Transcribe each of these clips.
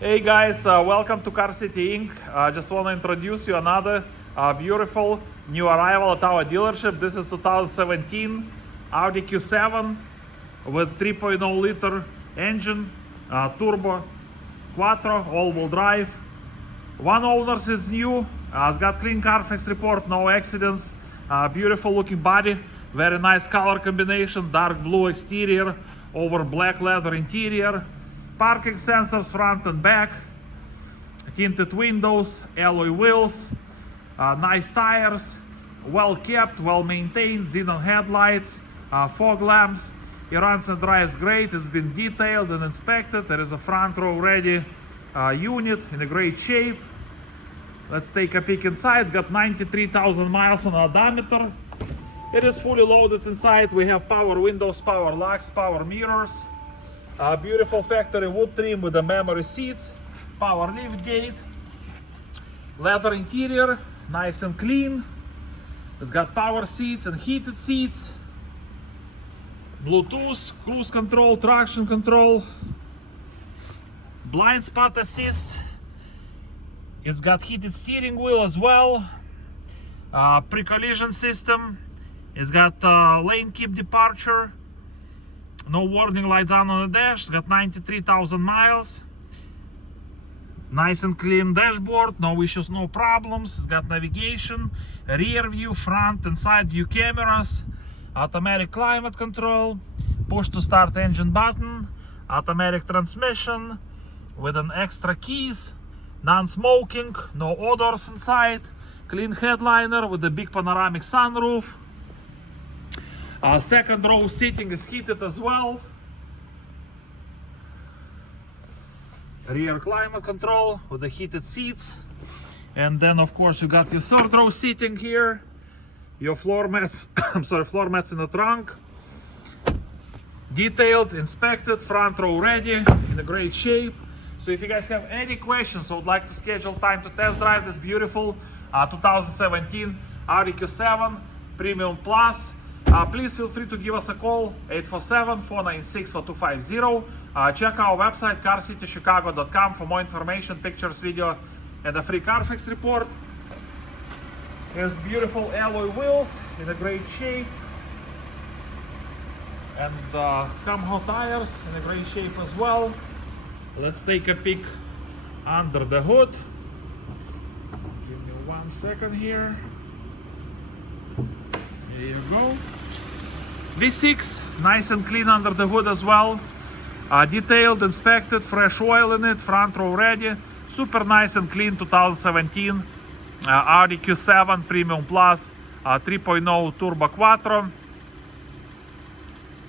Hey guys, welcome to Car City Inc. Just want to introduce you another beautiful new arrival at our dealership. This is 2017 Audi Q7 with 3.0 liter engine, turbo, quattro, all-wheel drive. One owner is new, has got clean CARFAX report, no accidents, beautiful looking body, very nice color combination, dark blue exterior over black leather interior. Parking sensors front and back, tinted windows, alloy wheels, nice tires, well kept, well maintained, xenon headlights, fog lamps. It runs and drives great. It's been detailed and inspected. There is a front row ready unit in a great shape. Let's take a peek inside. It's got 93,000 miles on odometer. It is fully loaded inside. We have power windows, power locks, power mirrors. Beautiful factory wood trim with the memory seats, power lift gate, leather interior, nice and clean. It's got power seats and heated seats, Bluetooth, cruise control, traction control, blind spot assist. It's got heated steering wheel as well, pre-collision system. It's got lane keep departure. No warning lights on the dash. It's got 93,000 miles. Nice and clean dashboard. No issues, no problems. It's got navigation, rear view, front and side view cameras, automatic climate control, push to start engine button, automatic transmission with an extra keys, non-smoking, no odors inside, clean headliner with a big panoramic sunroof. Second row seating is heated as well. Rear climate control with the heated seats. And then of course you got your third row seating here. Your floor mats, floor mats in the trunk. Detailed, inspected, front row ready, in a great shape. So if you guys have any questions or would like to schedule time to test drive this beautiful 2017 Audi Q7 Premium Plus, please feel free to give us a call, 847-496-4250. Check our website, carcitychicago.com, for more information, pictures, video, and a free CARFAX report. There's beautiful alloy wheels in a great shape. And Camho tires in a great shape as well. Let's take a peek under the hood. Give me 1 second here. There you go. V6, nice and clean under the hood as well. Detailed, inspected, fresh oil in it, front row ready. Super nice and clean 2017 Audi Q7 Premium Plus 3.0 Turbo Quattro.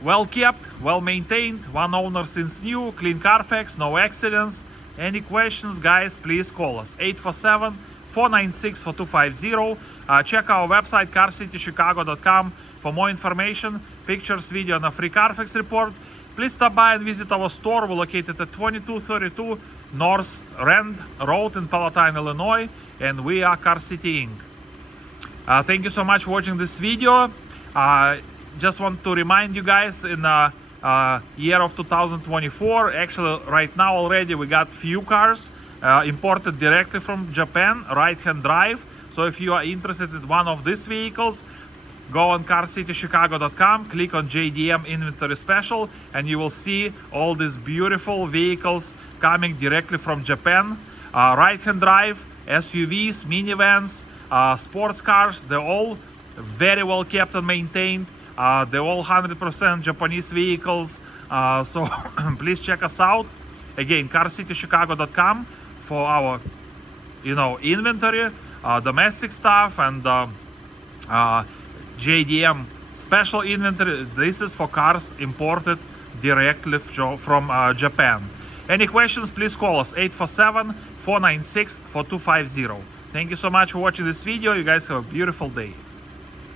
Well kept, well maintained, one owner since new, clean CARFAX, no accidents. Any questions, guys, please call us, 847-496-4250. Check our website, carcitychicago.com, for more information, pictures, video, and a free CARFAX report. Please stop by and visit our store. We're located at 2232 North Rand Road in Palatine, Illinois, and we are Car City Inc. Thank you so much for watching this video. Just want to remind you guys, in year of 2024, actually right now already we got few cars imported directly from Japan, right-hand drive. So if you are interested in one of these vehicles, go on carcitychicago.com, click on JDM inventory special, and you will see all these beautiful vehicles coming directly from Japan. Right-hand drive, SUVs, minivans, sports cars, they're all very well kept and maintained. They're all 100% Japanese vehicles. So please check us out. Again, carcitychicago.com for our inventory, domestic stuff, and JDM special inventory. This is for cars imported directly from Japan. Any questions, please call us, 847-496-4250. Thank you so much for watching this video. You guys have a beautiful day.